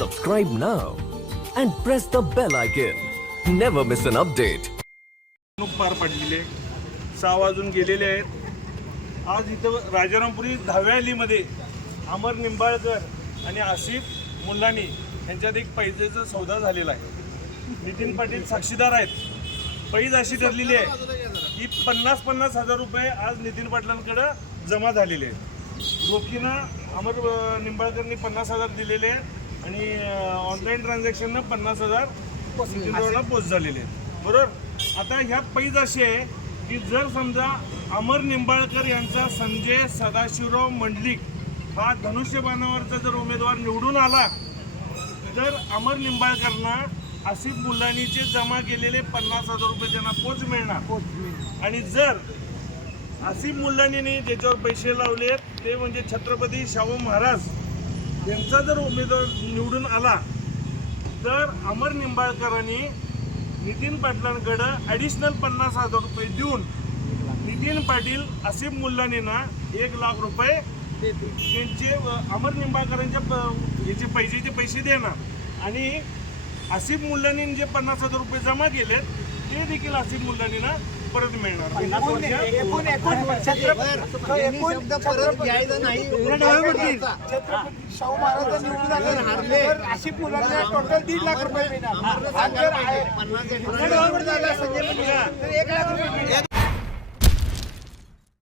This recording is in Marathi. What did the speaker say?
subscribe now and press the bell icon. Never miss an update. निवडणूक पार पडलेली आहे सहा वाजून गेलेले आहेत. आज इथं राजारामपुरी दहाव्या अलीमध्ये अमर निंबाळकर आणि आसिफ मुल्लानी यांच्यात एक पैजेचा सौदा झालेला आहे. नितीन पाटील साक्षीदार आहेत. पैज अशी ठरलेली आहे की पन्नास पन्नास हजार रुपये आज नितीन पाटलांकडं जमा झालेले आहेत. रोखीनं अमर निंबाळकरनी पन्नास हजार दिलेले आहेत. आणि ऑनलाईन ट्रान्झॅक्शननं पन्नास हजार रावांना पोच झालेले आहेत. बरोबर? आता ह्या पैज अशी आहे की जर समजा अमर निंबाळकर यांचा संजय सदाशिवराव मंडलिक हा धनुष्यबाणावरचा जर उमेदवार निवडून आला तर अमर निंबाळकरना आसिफ मुलानीचे जमा केलेले पन्नास हजार रुपये त्यांना पोच मिळणार. आणि जर आसिफ मुल्लानीने ज्याच्यावर पैसे लावले ते म्हणजे छत्रपती शाहू महाराज. यांचा जर उमेदवार निवडून आला तर अमर निंबाळकरांनी नितीन पाटलांकडं ॲडिशनल पन्नास हजार रुपये देऊन नितीन पाटील आसिफ मुल्लानीना एक लाख रुपये त्यांचे अमर निंबाळकरांच्या प- याचे पैसेचे पैसे देणार. आणि आसिफ मुल्लानीने जे पन्नास हजार रुपये जमा केलेत ते देखील आसिफ मुल्लानीना परत मिळणार छत्रपती शाहू महाराज निवडून अशी मुलांना टोटल दीड लाख रुपये मिळणार एक लाख रुपये